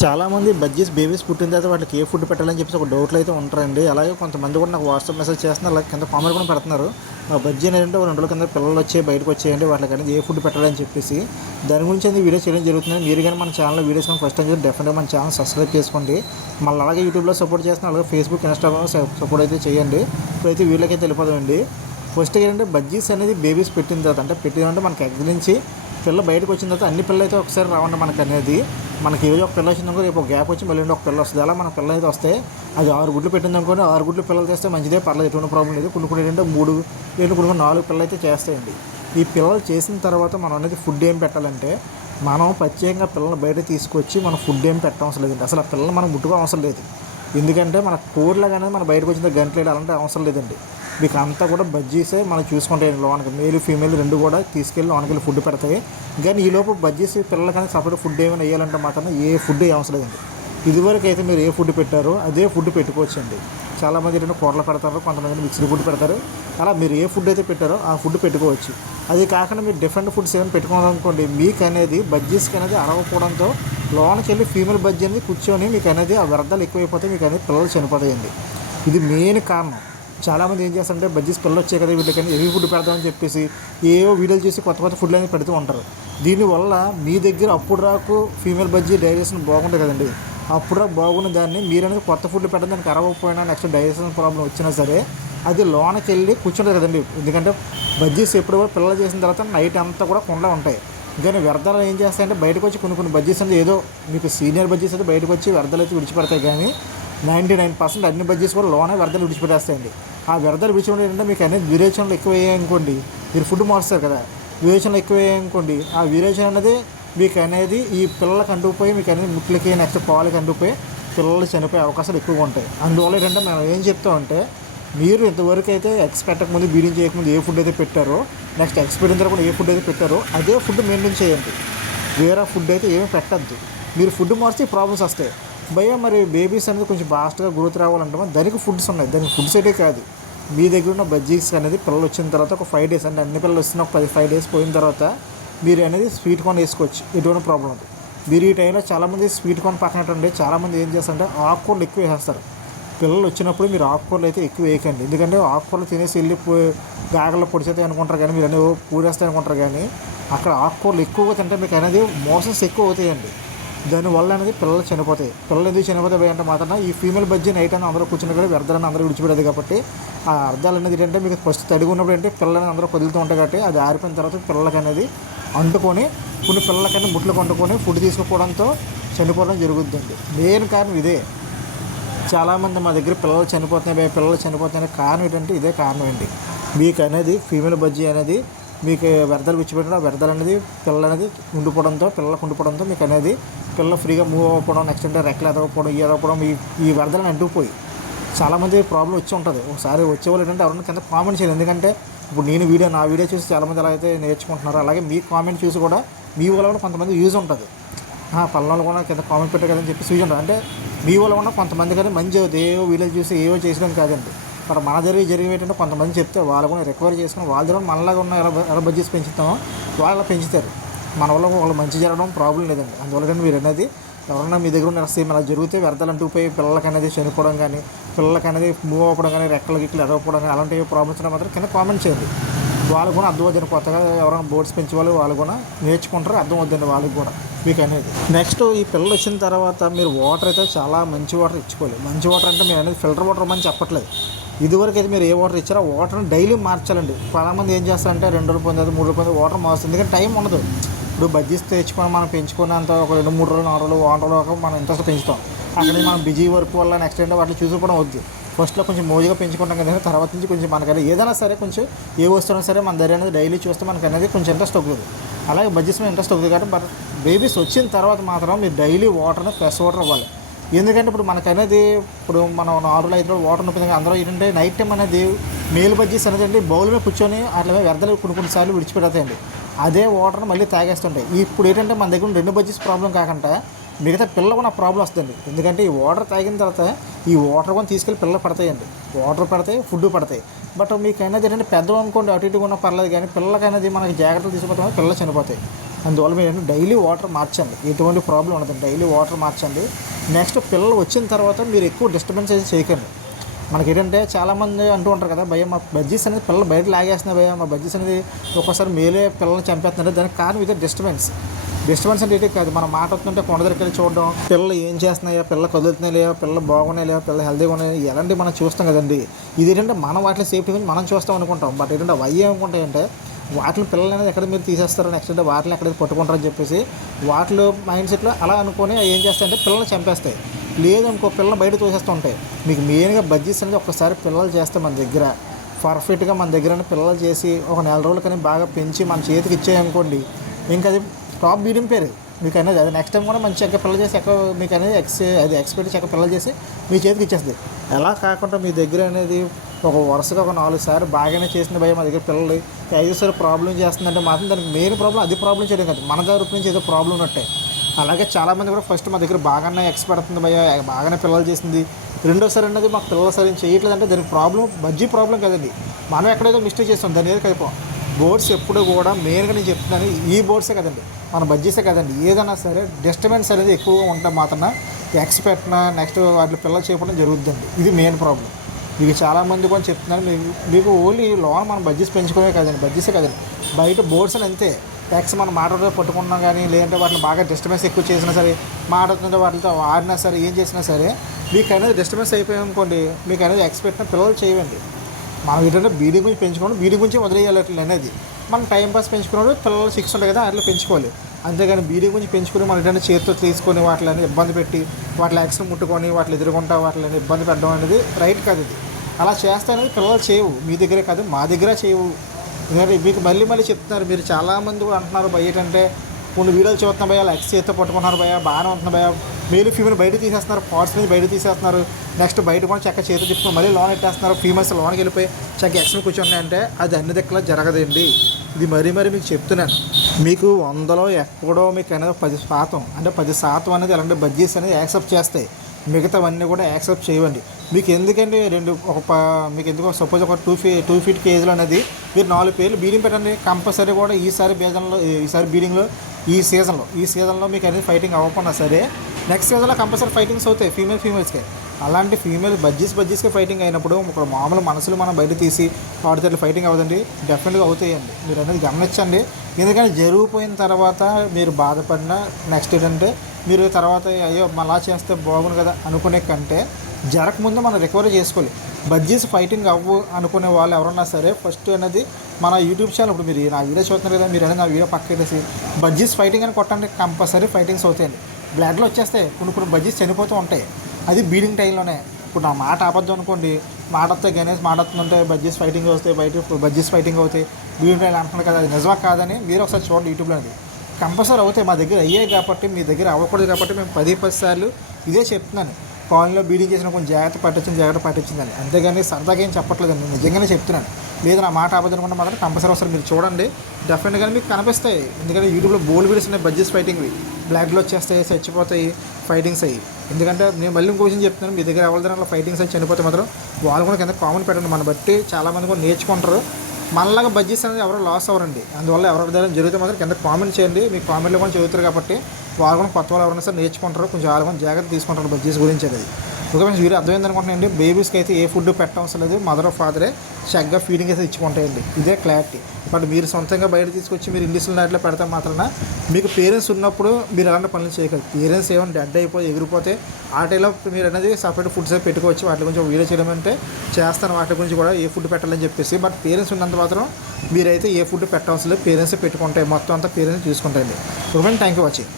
చాలామంది బజ్జీస్ బేబీస్ పుట్టిన తర్వాత వాళ్ళకి ఏ ఫుడ్ పెట్టాలని చెప్పేసి ఒక డౌట్లు అయితే ఉంటారండి. అలాగే కొంతమంది కూడా నాకు వాట్సాప్ మెసేజ్ చేస్తున్నారు అలాగే కింద కామెంట్ కూడా పెడుతున్నారు. ఆ బజ్జీ ఏంటంటే ఒక రెండు రోజుల కింద పిల్లలు వచ్చి బయటకు వచ్చేయండి వాళ్ళకి అనేది ఏ ఫుడ్ పెట్టాలని చెప్పేసి. దాని గురించి అనేది వీడియో చేయడం జరుగుతుంది మీరు కానీ మన ఛానల్ వీడియోస్ కానీ ఫస్ట్ టైం డెఫినెట్గా మన ఛానల్ సబ్స్క్రైబ్ చేసుకోండి. మళ్ళీ అలాగే యూట్యూబ్లో సపోర్ట్ చేస్తున్నారు అలాగే ఫేస్బుక్ ఇన్స్టాగ్రామ్ సపోర్ట్ అయితే చేయండి. ఇప్పుడైతే వీళ్ళకైతే వెళ్ళిపోదామండి. ఫస్ట్ ఏంటంటే బజ్జీస్ అనేది బేబీస్ పెట్టిన తర్వాత అంటే పెట్టినంటే మనకి ఎగ్ నుంచి పిల్ల బయటకు వచ్చిన తర్వాత అన్ని పిల్లలు అయితే ఒకసారి రావండి మనకు అనేది. మనకి ఏదో ఒక పిల్ల వచ్చిందనుకో రేపు ఒక గ్యాప్ వచ్చి మళ్ళీ ఒక పిల్ల వస్తుంది. అలా మన పిల్ల అయితే వస్తే అది ఆరు గుడ్లు పెట్టిందనుకోండి ఆరు గుడ్లు పిల్లలు చేస్తే మంచిదే పర్లేదు ఎటువంటి ప్రాబ్లం లేదు. కొన్ని కొన్ని ఏంటంటే మూడు లేదు కొన్ని కొన్ని నాలుగు పిల్లలు అయితే చేస్తాయండి. ఈ పిల్లలు చేసిన తర్వాత మనం అనేది ఫుడ్ ఏం పెట్టాలంటే మనం ప్రత్యేకంగా పిల్లలు బయట తీసుకొచ్చి మనం ఫుడ్ ఏం పెట్టవసరం లేదండి. అసలు ఆ పిల్లల్ని మనం ముట్టుకో అవసరం లేదు. ఎందుకంటే మన కూరలాగానే మన బయటకు వచ్చిన గంటలు అలాంటి అవసరం లేదండి. మీకు అంతా కూడా బజ్జీసే మనం చూసుకుంటాయి లోనకి. మేలు ఫీమేల్ రెండు కూడా తీసుకెళ్ళి లోనకి వెళ్ళి ఫుడ్ పెడతాయి. కానీ ఈ లోపు బజ్జీస్ పిల్లలకని సపరేట్ ఫుడ్ ఏమైనా వేయాలంటే మాత్రం ఏ ఫుడ్ అవసరం లేదండి. ఇదివరకు అయితే మీరు ఏ ఫుడ్ పెట్టారో అదే ఫుడ్ పెట్టుకోవచ్చండి. చాలామంది ఏంటంటే కూరలు పెడతారు కొంతమంది మిక్స్డ్ ఫుడ్ పెడతారు. అలా మీరు ఏ ఫుడ్ అయితే పెట్టారో ఆ ఫుడ్ పెట్టుకోవచ్చు. అది కాకుండా మీరు డిఫరెంట్ ఫుడ్స్ ఏమైనా పెట్టుకోవాలనుకోండి మీకు అనేది బజ్జీస్కి అనేది అరవకపోవడంతో లోనకి వెళ్ళి ఫీమేల్ బజ్జీ అనేది కూర్చొని మీకు అనేది ఆ వ్యర్థాలు ఎక్కువైపోతే మీకు అనేది పిల్లలు చనిపోతాయండి. ఇది మెయిన్ కారణం. చాలామంది ఏం చేస్తారంటే బజ్జీస్ పిల్లలు వచ్చాయి కదా వీళ్ళకని హెవీ ఫుడ్ పెడదామని చెప్పేసి ఏవో వీడియోలు చేసి కొత్త కొత్త ఫుడ్లు అనేది పెడుతూ ఉంటారు. దీనివల్ల మీ దగ్గర అప్పుడు రాకు ఫీమేల్ బజ్జీ డైజెషన్ బాగుంటుంది కదండి. అప్పుడు రా బాగున్న దాన్ని మీరు అనేది కొత్త ఫుడ్ పెట్టడం దానికి అయిపోయినా నెక్స్ట్ డైజెషన్ ప్రాబ్లం వచ్చినా సరే అది లోనకి వెళ్ళి కూర్చుంటుంది కదండి. ఎందుకంటే బజ్జీస్ ఎప్పుడు కూడా పిల్లలు చేసిన తర్వాత నైట్ అంతా కూడా కొండ ఉంటాయి. కానీ వ్యర్థాలు ఏం చేస్తాయంటే బయటకు వచ్చి కొన్ని కొన్ని బజ్జీస్ అంటే ఏదో మీకు సీనియర్ బజ్జీస్ అయితే బయటకు వచ్చి వ్యర్థాలు అయితే విడిచిపెడతాయి కానీ నైంటీ నైన్ పర్సెంట్ అన్ని బడ్జెట్స్ కూడా లోనే వ్యర్థాలు విడిచిపెట్టేస్తాయండి. ఆ వ్యర్థాలు విడిచిపెట్టడం ఏంటంటే మీకు అనేది విరేచనలు ఎక్కువ అయ్యాయనుకోండి మీరు ఫుడ్ మారుస్తారు కదా. విరేచనలు ఎక్కువ అయ్యాయనుకోండి ఆ విరేచన అనేది మీకు అనేది ఈ పిల్లలకు అంటుకుపోయి మీకు అనేది ముట్లకి నెక్స్ట్ పాలకి అంటుకుపోయి పిల్లలు చనిపోయే అవకాశాలు ఎక్కువగా ఉంటాయి. అందువల్ల ఏంటంటే మేము ఏం చెప్తామంటే మీరు ఇంతవరకు అయితే ఎక్స్ పెట్టకముందు బీడింగ్ చేయకముందు ఏ ఫుడ్ అయితే పెట్టారో నెక్స్ట్ ఎక్స్ పెట్టిన తర్వాత కూడా ఏ ఫుడ్ అయితే పెట్టారో అదే ఫుడ్ మెయింటైన్ చేయండి. వేరే ఫుడ్ అయితే ఏమీ పెట్టద్దు. మీరు ఫుడ్ మార్చి ప్రాబ్లమ్స్ వస్తాయి. భయ్య మరి బేబీస్ అనేది కొంచెం ఫాస్ట్గా గ్రోత్ రావాలంటే దానికి ఫుడ్స్ ఉన్నాయి. దానికి ఫుడ్స్ అయితే కాదు. మీ దగ్గర ఉన్న బజ్జీస్ అనేది పిల్లలు వచ్చిన తర్వాత ఒక ఫైవ్ డేస్ అంటే అన్ని పిల్లలు వచ్చిన ఒక పది ఫైవ్ డేస్ పోయిన తర్వాత మీరు అనేది స్వీట్ కార్న్ వేసుకోవచ్చు. ఎటువంటి ప్రాబ్లం ఉంది మీరు ఈ టైంలో చాలామంది స్వీట్ కార్న్ పక్కనట్టు చాలామంది ఏం చేస్తారంటే ఆకుకూరలు ఎక్కువ వేసేస్తారు. పిల్లలు వచ్చినప్పుడు మీరు ఆకుకూరలు అయితే ఎక్కువ వేయకండి. ఎందుకంటే ఆకుకూరలు తినేసి వెళ్ళి పో- గాగల్లో పొడిచేతాయి అనుకుంటారు కానీ మీరు అనేవి పూరేస్తాయి అనుకుంటారు కానీ అక్కడ ఆకుకూరలు ఎక్కువగా తింటే మీకు అనేది మోషన్స్ ఎక్కువ అవుతాయండి. దానివల్ల అనేది పిల్లలు చనిపోతాయి. పిల్లలు ఎందుకు చనిపోతాయి అంటే మాత్రం ఈ ఫీమేల్ బజ్జీ నైట్ అని అందరూ కూర్చుని కూడా వ్యర్థాలను అందరూ విడిచిపెడదు కాబట్టి ఆ అర్థాలు అనేది ఏంటంటే మీకు ఫస్ట్ తడిగి ఉన్నప్పుడు అంటే పిల్లలని అందరూ కదులుతూ ఉంటాయి కాబట్టి అది ఆరిపోయిన తర్వాత పిల్లలకి అనేది అంటుకొని కొన్ని పిల్లలకైనా ముట్లు అంటుకొని ఫుడ్ తీసుకుపోవడంతో చనిపోవడం జరుగుతుంది మెయిన్ కారణం ఇదే. చాలామంది మా దగ్గర పిల్లలు చనిపోతున్నాయి పిల్లలు చనిపోతున్నాయి కారణం ఏంటంటే ఇదే కారణం అండి. మీకు అనేది ఫీమేల్ బజ్జీ అనేది మీకు వ్యర్థాలు విడిచిపెట్టడం ఆ వ్యర్థాలు అనేది పిల్లలు అనేది ఉండిపోవడంతో పిల్లలకు ఉండిపోవడంతో మీకు అనేది పిల్లలు ఫ్రీగా మూవ్ అవ్వకపోవడం నెక్స్ట్ అంటే రెక్కలు ఎదగకపోవడం ఈ ఎదగకపోవడం ఈ ఈ వ్యర్థాలను అంటుకుపోయి చాలామంది ప్రాబ్లం వచ్చి ఉంటుంది. ఒకసారి వచ్చేవాళ్ళు ఏంటంటే ఎవరైనా కింద కామెంట్ చేయాలి. ఎందుకంటే ఇప్పుడు నేను వీడియో నా వీడియో చూసి చాలామంది ఎలా అయితే నేర్చుకుంటున్నారు అలాగే మీ కామెంట్ చూసి కూడా మీ వల్ల కూడా కొంతమంది యూజ్ ఉంటుంది. పల్లెలు కూడా కింద కామెంట్ పెట్టారు కదని చెప్పి సూచన ఉంటుంది. అంటే మీ వల్ల కూడా కొంతమంది కానీ మంచి ఏవో వీడియోలు చూసి ఏవో చేసినాం కాదండి. మరి మన జరిగి జరిగి ఏంటంటే కొంతమంది చెప్తే వాళ్ళు కూడా రికవరీ చేసుకుని వాళ్ళ దగ్గర మనలాగా ఉన్న ఎలా ఎలా బడ్జెట్స్ పెంచుతామో. వాళ్ళు పెంచుతారు. మన వల్ల వాళ్ళు మంచి జరగడం ప్రాబ్లం లేదండి. అందువల్ల మీరు అనేది ఎవరన్నా మీ దగ్గర ఉన్న సేమ్ అలా జరిగితే వ్యర్థాలు అంటుకుపోయి పిల్లలకి అనేది చనిపోవడం కానీ పిల్లలకి అనేది మూవ్ అవ్వడం కానీ రెక్కలు గిట్లు ఎదగకపోవడం కానీ అలాంటి ప్రాబ్లమ్స్ ఉన్నా మాత్రం కింద కామెంట్ చేయండి. వాళ్ళు కూడా అర్థం అవుతుంది. కొత్తగా ఎవరైనా బోర్డ్స్ పెంచే వాళ్ళు వాళ్ళు కూడా నేర్చుకుంటారు అర్థం వద్దండి వాళ్ళకి కూడా మీకు అనేది. నెక్స్ట్ ఈ పిల్లలు వచ్చిన తర్వాత మీరు వాటర్ అయితే చాలా మంచి వాటర్ ఇచ్చుకోవాలి. మంచి వాటర్ అంటే మీరు అనేది ఫిల్టర్ వాటర్ అని చెప్పట్లేదు. ఇదివరకు అయితే మీరు ఏ వాటర్ ఇచ్చారో ఆ వాటర్ని డైలీ మార్చాలండి. చాలామంది ఏం చేస్తారంటే రెండు రోజులు పొందేది మూడు రోజులు పొందేది వాటర్ మారుస్తుంది. ఎందుకంటే టైం ఉండదు. ఇప్పుడు బజ్జీస్ తెచ్చుకొని మనం పెంచుకున్నంత ఒక రెండు మూడు రోజులు నాలుగు రోజులు వాటర్ వరకు మనం ఇంట్రెస్ట్ పెంచుతాం? అక్కడ మనం బిజీ వర్క్ వల్ల నెక్స్ట్ ఏంటో వాటిని చూసుకోవడం వద్దు ఫస్ట్లో కొంచెం మోజుగా పెంచుకుంటాం కదా తర్వాత నుంచి కొంచెం మనకైనా ఏదైనా సరే కొంచెం ఏ వస్తున్నా సరే మన దగ్గర అనేది డైలీ చూస్తే మనకు అనేది కొంచెం ఇంట్రెస్ట్ అవుతుంది అలాగే బడ్జెట్స్ మీద ఇంట్రెస్ట్ అవుతుంది కాబట్టి బట్ బేబీస్ వచ్చిన తర్వాత మాత్రం మీరు డైలీ వాటర్ని ఫ్రెష్ వాటర్ ఇవ్వాలి. ఎందుకంటే ఇప్పుడు మనకనేది ఇప్పుడు మనం నాలుగు రోజులు ఐదు రోజులు వాటర్ ఉంటుంది అందరూ ఏంటంటే నైట్ టైం అనేది మేలు బజ్జీస్ అనేది అండి బౌల్ మీద కూర్చొని అట్లా వ్యర్థాలు కొన్ని కొన్నిసార్లు విడిచిపెడతాయండి. అదే వాటర్ని మళ్ళీ తాగేస్తుంటాయి. ఇప్పుడు ఏంటంటే మన దగ్గర రెండు బజ్జీస్ ప్రాబ్లం కాకుండా మిగతా పిల్లలు కూడా ప్రాబ్లం వస్తుంది ఎందుకంటే ఈ వాటర్ తాగిన తర్వాత ఈ వాటర్ కూడా తీసుకెళ్ళి పిల్లలు పడతాయండి. వాటర్ పడతాయి ఫుడ్ పడతాయి. బట్ మీకు అనేది ఏంటంటే పెద్దలు అనుకోండి అటు ఇటు కూడా పర్లేదు కానీ పిల్లలకి అనేది మనకి జాగ్రత్తలు తీసుకోవడం పిల్లలు చనిపోతాయి. అందువల్ల మీరు డైలీ వాటర్ మార్చండి. ఎటువంటి ప్రాబ్లం ఉండదు. డైలీ వాటర్ మార్చండి. నెక్స్ట్ పిల్లలు వచ్చిన తర్వాత మీరు ఎక్కువ డిస్టర్బెన్స్ అయితే చేయకండి. మనకి ఏంటంటే చాలామంది అంటూ ఉంటారు కదా భయం మా బజ్జీస్ అనేది పిల్లలు బయట లాగేస్తున్నాయి భయం మా బజ్జీస్ అనేది ఒక్కోసారి మేలే పిల్లల్ని చంపేస్తున్నారు. దానికి కారణం ఇదే డిస్టర్బెన్స్ డిస్టర్బెన్స్ అంటే ఇది కాదు. మన మాట వస్తుంటే కొండ దగ్గరికి చూడడం పిల్లలు ఏం చేస్తున్నాయో పిల్లలు కదులుతున్నాయి లేవో పిల్లలు బాగున్నాయి లేవో పిల్లలు హెల్దీగా ఉన్నాయి ఎలాంటి మనం చూస్తాం కదండి. ఇది ఏంటంటే మనం వాటిని సేఫ్టీ గురించి మనం చూస్తాం అనుకుంటాం. బట్ ఏంటంటే అవి ఏమనుకుంటాయంటే వాటిని పిల్లలు అనేది ఎక్కడ మీరు తీసేస్తారు? నెక్స్ట్ అంటే వాటిని ఎక్కడ పట్టుకుంటారని చెప్పేసి వాటిలో మైండ్ సెట్లో అలా అనుకొని అవి ఏం చేస్తాయంటే పిల్లల్ని చంపేస్తాయి. లేదు ఇంకో పిల్లలు బయట తోసేస్తూ ఉంటాయి మీకు మెయిన్గా బజ్జీస్ అనేది ఒక్కసారి పిల్లలు చేస్తే మన దగ్గర పర్ఫెక్ట్గా మన దగ్గర పిల్లలు చేసి ఒక నెల రోజులు కానీ బాగా పెంచి మన చేతికి ఇచ్చేయనుకోండి. ఇంకా అది టాప్ బీడింగ్ పేరు. మీకు అనేది అది నెక్స్ట్ టైం కూడా మంచి చక్క పిల్లలు చేసి ఎక్కడ మీకు అనేది ఎక్స్ అది ఎక్స్పెక్ట్ చక్క పిల్లలు చేసి మీ చేతికి ఇచ్చేస్తుంది ఎలా కాకుండా మీ దగ్గర అనేది ఒక వరుసగా ఒక నాలుగు సార్లు బాగానే చేసిన భయం మా దగ్గర పిల్లలు. ఐదు సార్లు ప్రాబ్లం చేస్తుందంటే మాత్రం దానికి మెయిన్ ప్రాబ్లం అది ప్రాబ్లం చేయడం కాదు. మన తరపు నుంచి ఏదో ప్రాబ్లం ఉన్నట్టే. అలాగే చాలామంది కూడా ఫస్ట్ మా దగ్గర బాగానే ఎక్స్పర్ట్ అవుతుంది భయ బాగానే పిల్లలు చేసింది. రెండోసారి అన్నది మాకు పిల్లలు సరిగ్గా చేయట్లేదు అంటే దానికి ప్రాబ్లం బజ్జీ ప్రాబ్లం కదండి. మనం ఎక్కడైతే మిస్టేక్ చేస్తాం దాని ఏదో కలిపాం బోర్డ్స్ ఎప్పుడు కూడా మెయిన్గా నేను చెప్తున్నాను ఈ బోర్డ్సే కదండి. మన బడ్జెట్సే కదండి. ఏదైనా సరే డిస్టర్బెన్స్ అనేది ఎక్కువగా ఉంటే మాత్రం ఎక్స్పెక్ట్న నెక్స్ట్ వాటి పిల్లలు చేయడం జరుగుతుందండి ఇది మెయిన్ ప్రాబ్లం ఇది చాలామంది కూడా చెప్తున్నారు. మీకు మీకు ఓన్లీ లోన్ మనం బడ్జెట్స్ పెంచుకోవే కదండి. బడ్జెట్సే కదండి. బయట బోర్డ్స్ అని అంతే. ట్యాక్స్ మనం మాట్లాడే పట్టుకున్నాం కానీ లేదంటే వాటిని బాగా డిస్టర్బెన్స్ ఎక్కువ చేసినా సరే మాట్లాడుతుంటే వాటితో ఆడినా సరే ఏం చేసినా సరే మీకు అనేది డిస్టర్బెన్స్ అయిపోయాం అనుకోండి మీకు అనేది ఎక్స్పెక్ట్ పిల్లలు చేయండి మనం ఏంటంటే బీడీ గురించి పెంచుకోవడం బీడీ గురించి వదిలేయాలి అనేది. మనం టైం పాస్ పెంచుకున్నాడు పిల్లలు సిక్స్ ఉంటాయి కదా అట్లా పెంచుకోవాలి. అంతేగాని బీడీ గురించి పెంచుకుని మనం ఏంటంటే చేతితో తీసుకొని వాటిని ఇబ్బంది పెట్టి వాటి యాక్సిడెంట్ ముట్టుకొని వాటిని ఎదుర్కొంటా వాటిని ఇబ్బంది పెట్టడం అనేది రైట్ కాదు ఇది. అలా చేస్తే అనేది పిల్లలు చేయవు. మీ దగ్గరే కాదు మా దగ్గర చేయవు. ఎందుకంటే మీకు మళ్ళీ మళ్ళీ చెప్తున్నారు మీరు చాలామంది కూడా అంటున్నారు బయట అంటే కొన్ని వీడియోలు చూస్తున్న భయ ఎక్స్ చేతితో పట్టుకున్నారు భయ బాగానే ఉంటున్నా భయ మేలు ఫీమేల్ బయట తీసేస్తున్నారు పార్ట్స్ నుంచి బయట తీసేస్తున్నారు. నెక్స్ట్ బయట కూడా చక్క చేతి తిప్పుకొని మళ్ళీ లోన్ ఎట్టేస్తున్నారు. ఫీమేల్స్ లోన్కి వెళ్ళిపోయి చక్క ఎక్స్ కూర్చున్నాయంటే అది అన్ని దగ్గర జరగదండి. ఇది మరీ మరీ మీకు చెప్తున్నాను. మీకు వందలో ఎక్కడో మీకు అనేది పది శాతం అంటే పది శాతం అనేది అలాంటి బడ్జెట్స్ అనేది యాక్సెప్ట్ చేస్తాయి. మిగతావన్నీ కూడా యాక్సెప్ట్ చేయండి మీకు ఎందుకండి రెండు ఒక మీకు ఎందుకు సపోజ్ ఒక టూ ఫీ టూ ఫీట్ కేజీలు అనేది మీరు నాలుగు పేర్లు బీడింగ్ పెట్టండి. కంపల్సరీ కూడా ఈసారి బీజంలో ఈసారి బీడింగ్లో ఈ సీజన్లో ఈ సీజన్లో మీకు అనేది ఫైటింగ్ అవ్వకుండా సరే నెక్స్ట్ సీజన్లో కంపల్సరీ ఫైటింగ్స్ అవుతాయి ఫీమేల్ ఫీమేల్స్కి. అలాంటి ఫీమేల్ బడ్జెస్ బడ్జెస్కి ఫైటింగ్ అయినప్పుడు ఒక మామూలు మనసులు మనం బయట తీసి వాడితే ఫైటింగ్ అవ్వదండి. డెఫినెట్గా అవుతాయండి. మీరు అనేది గమనించండి. ఎందుకంటే జరిగిపోయిన తర్వాత మీరు బాధపడిన నెక్స్ట్ ఏంటంటే మీరు తర్వాత అయ్యో మళ్ళా చేస్తే బాగుంది కదా అనుకునే కంటే జరగకముందు మనం రికవరీ చేసుకోవాలి. బజ్జీస్ ఫైటింగ్ అవ్వు అనుకునే వాళ్ళు ఎవరన్నా సరే ఫస్ట్ అనేది మన యూట్యూబ్ ఛానల్ ఇప్పుడు మీరు నా వీడియో చూస్తున్నారు కదా మీరు అనేది నా వీడియో పక్క పెట్టేసి ఫైటింగ్ అని కొట్టండి కంపల్సరీ ఫైటింగ్స్ అవుతాయండి. బ్లడ్లో వచ్చేస్తాయి కొన్ని కొన్ని బజ్జీస్ చనిపోతూ ఉంటాయి. అది బీడింగ్ టైంలోనే ఇప్పుడు నా మాట ఆపద్దు అనుకోండి మాట వస్తే గణేష్ మాట వస్తుంటే బజ్జీస్ ఫైటింగ్ వస్తాయి బయట బజ్జీస్ ఫైటింగ్ అవుతాయి. బీడింగ్ టైం అంటున్నారు కదా అది నిజమా కాదని మీరు ఒకసారి చూడండి యూట్యూబ్లో అది కంపల్సరీ అవుతాయి మా దగ్గర అయ్యాయి కాబట్టి మీ దగ్గర అవ్వకూడదు కాబట్టి మేము పది పది సార్లు ఇదే చెప్తున్నాను. కాలనీలో బీడింగ్ చేసిన కొంచెం జాగ్రత్త పట్టించింది జాగ్రత్త పట్టించిందని అంతేగాని సరదాగా ఏం చెప్పట్లేదండి నిజంగానే చెప్తున్నాను. లేదు నా మాట ఆపదనుకుంటే మాత్రం కంపల్సరీ ఒకసారి మీరు చూడండి. డెఫినెట్గా మీకు కనిపిస్తాయి. ఎందుకంటే యూట్యూబ్లో బోల్ వీడియోస్ ఉన్నాయి బడ్జెస్ ఫైటింగ్వి బ్లాక్లో వచ్చేస్తాయి చచ్చిపోతాయి ఫైటింగ్స్ అయ్యి. ఎందుకంటే నేను మళ్ళీ ఇంకో విషయం చెప్తున్నాను మీ దగ్గర ఎవరి దగ్గర ఫైటింగ్స్ అయ్యి చనిపోతే మాత్రం వాళ్ళు కూడా కింద కామెంట్ పెట్టండి. మన బట్టి చాలామంది కూడా నేర్చుకుంటారు. మనలాగా బడ్జెట్స్ అనేది ఎవరు లాస్ అవ్వరండి. అందువల్ల ఎవరి దగ్గర జరిగితే మాత్రం కింద కామెంట్ చేయండి. మీ కామెంట్లో కూడా చదువుతారు కాబట్టి వాళ్ళు కూడా కొత్త వాళ్ళు ఎవరైనా సరే నేర్చుకుంటారు కొంచెం వాళ్ళు కూడా జాగ్రత్త తీసుకుంటారు బడ్జెట్స్ గురించి అనేది. ఓకే ఫ్రెండ్స్ వీడియో అర్థమైంది అనుకుంటున్నాయండి బేబీస్కి అయితే ఏ ఫుడ్ పెట్టవసరం లేదు. మదర్ ఫాదరే చక్కగా ఫీడింగ్ అయితే ఇచ్చుకుంటాయండి. ఇదే క్లారిటీ బట్ మీరు సొంతంగా బయట తీసుకొచ్చి మీరు ఇండిషన్ దాంట్లో పెడతాం మాత్రాన మీకు పేరెంట్స్ ఉన్నప్పుడు మీరు అలాంటి పనులు చేయగలరు? పేరెంట్స్ ఏమైనా డెడ్ అయిపోయి ఎగిరిపోతే ఆ టైంలో మీరు అనేది సపరేట్ ఫుడ్స్ అయితే పెట్టుకోవచ్చు. వాటి గురించి వీడియో చేయడం అంటే చేస్తాను. వాటి గురించి కూడా ఏ ఫుడ్ పెట్టాలని చెప్పేసి. బట్ పేరెంట్స్ ఉన్నంత మాత్రం మీరైతే ఏ ఫుడ్ పెట్టవలసిన లేదు. పేరెంట్స్ పెట్టుకుంటాయి. మొత్తం అంతా parents చూసుకుంటాయండి. Okay thank you watching